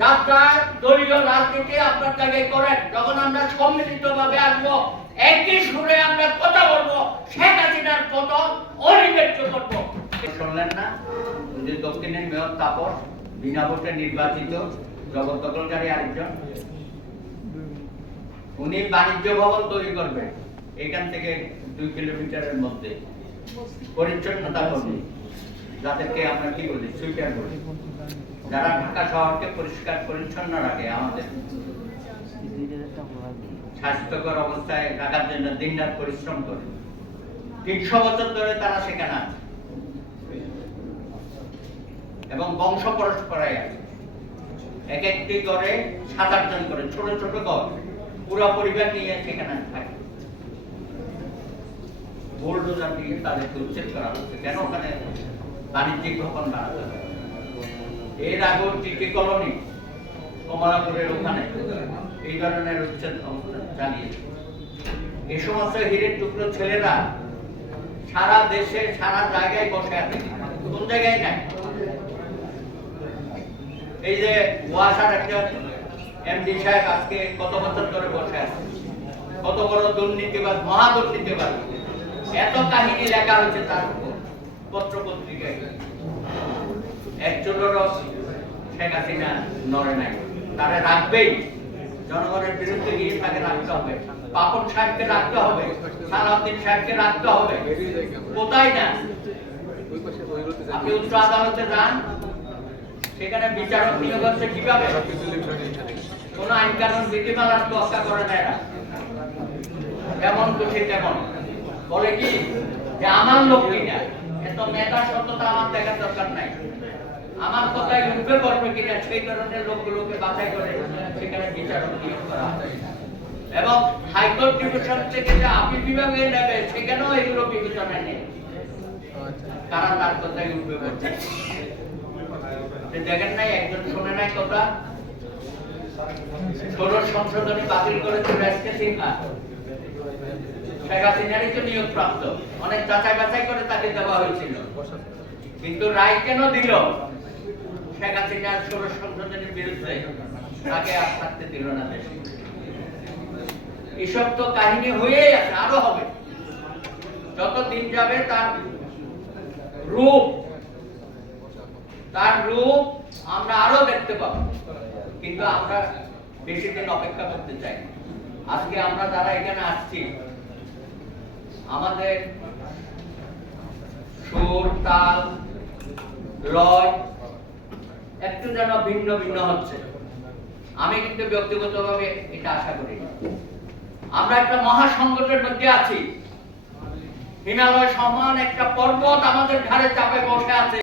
যাত্রা দলীয় রাজনীতি আপনার জায়গায় করেন। যখন আমরা সম্মিলিতভাবে আসবো, একই সুরে আমরা কথা বলবো, শেখ হাসিনার পতন অনিবার্য করবো। শুনলেন না যে দক্ষিণের মেয়র তাপস বিনা ভোটে নির্বাচিত জবরদখলকারী আরেকজন, উনি বাণিজ্য ভবন তৈরি করবেন এখান থেকে 2 কিলোমিটারের মধ্যে, পরিচ্ছন্নতা কর্মী, যাদেরকে আমরা কি বলি সুইপার বলি, যারা ঢাকা শহরকে পরিষ্কার পরিচ্ছন্ন রাখে, আমাদের স্বাস্থ্যকর অবস্থায় রাখার জন্য দিনরাত পরিশ্রম করে। 300 বছর ধরে তারা সেখানে আছে এবং বংশ পরস্পরাই আছে। এক একটি করে 7-8 জন করে ছোট ছোট ঘর, পুরো পরিবার নিয়ে সেখানে থাকে। বুলডোজার দিয়ে তাদেরকে উচ্ছেদ করা হচ্ছে। কেন? ওখানে বাণিজ্যিক ভবন বানাতে হবে। এর আগে টিকি কলোনি কমলাপুরের ওখানে এই ধরনের উচ্ছেদ অবস্থা চালিয়েছে। এই সমস্ত হিরের টুকরো ছেলেরা সারা দেশে সারা জায়গায় বসে আছে, কোন জায়গায় নাই। এই যে ওয়াসার একজন এমডি সাহেব আজকে কত বছর ধরে বসে আছে, কত বড় দুর্নীতিবাদ, মহা দুর্নীতিবাদ। এত কাহিনী লেখা হয়েছে তার পত্র পত্রিকায়। একজনেরও শেখ হাসিনা নড়ে নাই, তারা রাখবেই। জনগণের বিরুদ্ধে গিয়ে তাকে রাখতে হবে, পাপন সাহেবকে রাখতে হবে, সালাউদ্দিন সাহেবকে রাখতে হবে। কোথায় না, আপনি উচ্চ আদালতে যান, সেখানে বিচারক নিয়োগ হচ্ছে কিভাবে? কোন আইন কানুন বিধিমালার তোয়াক্কা করে না এরা, যেমন খুশি তেমন বলে কি যে আমার লোক কিনা, এত নেতা সত্যতা আমার দেখার দরকার নাই, আমার কথায় উঠবে করবে কিনা, সেই ধরনের লোকগুলোকে বাছাই করে সেখানে বিচারক নিয়োগ করা হয়। এবং হাইকোর্ট ডিভিশন থেকে যে আপিল বিভাগে নেবে, সেখানেও এগুলো বিবেচনায় নেই, কারণ তার কথায় উঠবে করছে। দেখেন নাই, একজন শুনে নাই কথা, 16 সংশোধনী বাতিল করেছে রেসকে সিনহা, শেখ হাসিনারই তো নিয়োগ প্রাপ্ত, অনেক যাচাই বাছাই করে তাকে দেওয়া হয়েছিল, কিন্তু রায় কেন দিল শেখ হাসিনার 16 সংশোধনীর বিরুদ্ধে? তাকে আর থাকতে দিল না দেশে। এসব তো কাহিনী হয়েই আছে, আরো হবে। যত দিন যাবে তার রূপ আমরা আরো দেখতে পাবো, কিন্তু আমরা বেশি দিন অপেক্ষা করতে চাই। আজকে আমরা যারা এখানে আসছি, আমাদের সুর, তাল, লয় একটু যেন ভিন্ন ভিন্ন হচ্ছে। আমি কিন্তু ব্যক্তিগতভাবে এটা আশা করি। আমরা একটা মহাসংকটের মধ্যে আছি, হিমালয় সমান একটা পর্বত আমাদের ঘাড়ে চাপে বসে আছে।